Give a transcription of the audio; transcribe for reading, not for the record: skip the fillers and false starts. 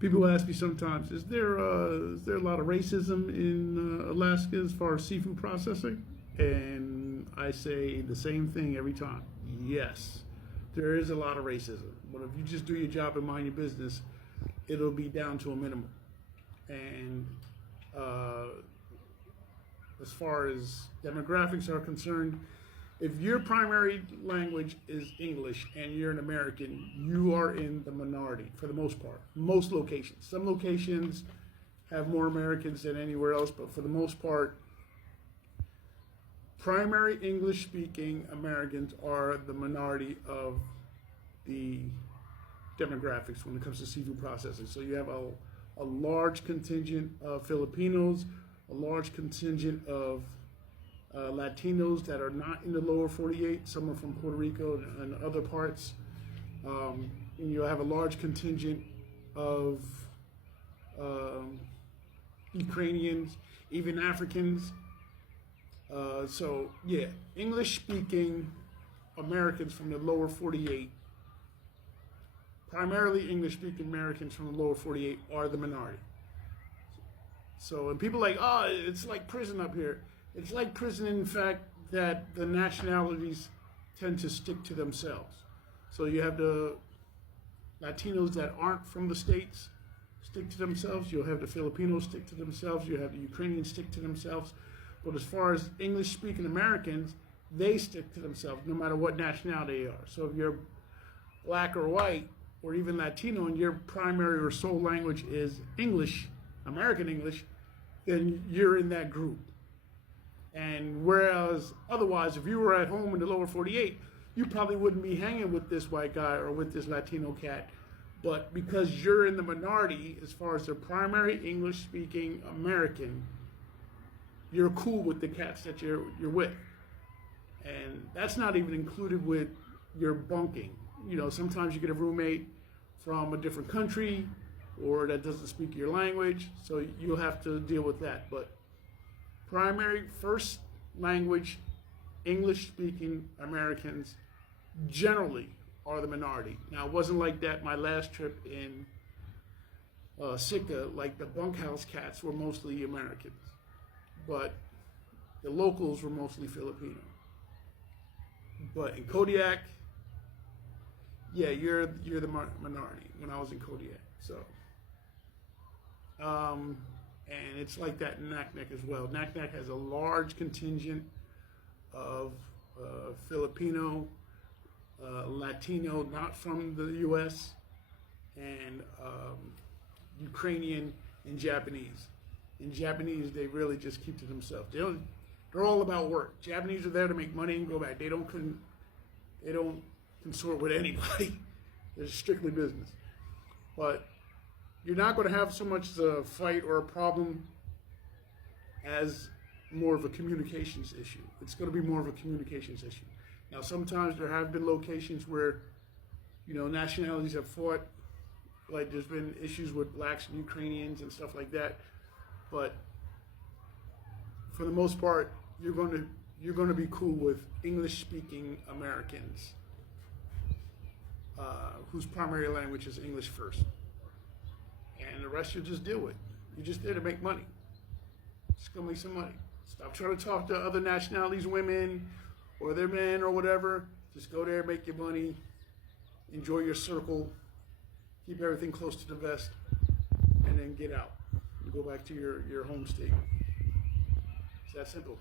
People ask me sometimes, is there a lot of racism in Alaska as far as seafood processing? And I say the same thing every time. Yes, there is a lot of racism. But if you just do your job and mind your business, it'll be down to a minimum. And as far as demographics are concerned, if your primary language is English and you're an American, you are in the minority for the most part. Most locations. Some locations have more Americans than anywhere else, but for the most part, primary English speaking Americans are the minority of the demographics when it comes to seafood processing. So you have a large contingent of Filipinos, a large contingent of Latinos that are not in the lower 48. Some are from Puerto Rico and other parts. And you'll have a large contingent of Ukrainians, even Africans. So yeah, English-speaking Americans from the lower 48, primarily English-speaking Americans from the lower 48 are the minority. So, and people are like, oh, it's like prison up here. It's like prison in fact that the nationalities tend to stick to themselves. So you have the Latinos that aren't from the States stick to themselves. You'll have the Filipinos stick to themselves. You have the Ukrainians stick to themselves. But as far as English-speaking Americans, they stick to themselves no matter what nationality they are. So if you're black or white or even Latino and your primary or sole language is English, American English, then you're in that group. And whereas otherwise, if you were at home in the lower 48, you probably wouldn't be hanging with this white guy or with this Latino cat. But because you're in the minority as far as the primary English-speaking American, you're cool with the cats that you're with. And that's not even included with your bunking. You know, sometimes you get a roommate from a different country or that doesn't speak your language, so you'll have to deal with that. But primary first language English-speaking Americans generally are the minority. Now, it wasn't like that my last trip in Sitka. Like the bunkhouse cats were mostly Americans, but the locals were mostly Filipino. But in Kodiak, yeah, you're the minority when I was in Kodiak. So, and it's like that in Naknek as well. Naknek has a large contingent of Filipino, Latino, not from the U.S., and Ukrainian and Japanese. In Japanese, they really just keep to themselves. They're all about work. Japanese are there to make money and go back. They don't consort with anybody. They're strictly business. But you're not going to have so much as a fight or a problem as more of a communications issue. It's going to be more of a communications issue. Now, sometimes there have been locations where, you know, nationalities have fought. Like there's been issues with blacks and Ukrainians and stuff like that. But for the most part, you're going to be cool with English-speaking Americans whose primary language is English first, and the rest you just deal with. You're just there to make money. Just go make some money. Stop trying to talk to other nationalities, women, or their men, or whatever. Just go there, make your money, enjoy your circle, keep everything close to the vest, and then get out. You go back to your home state. It's that simple.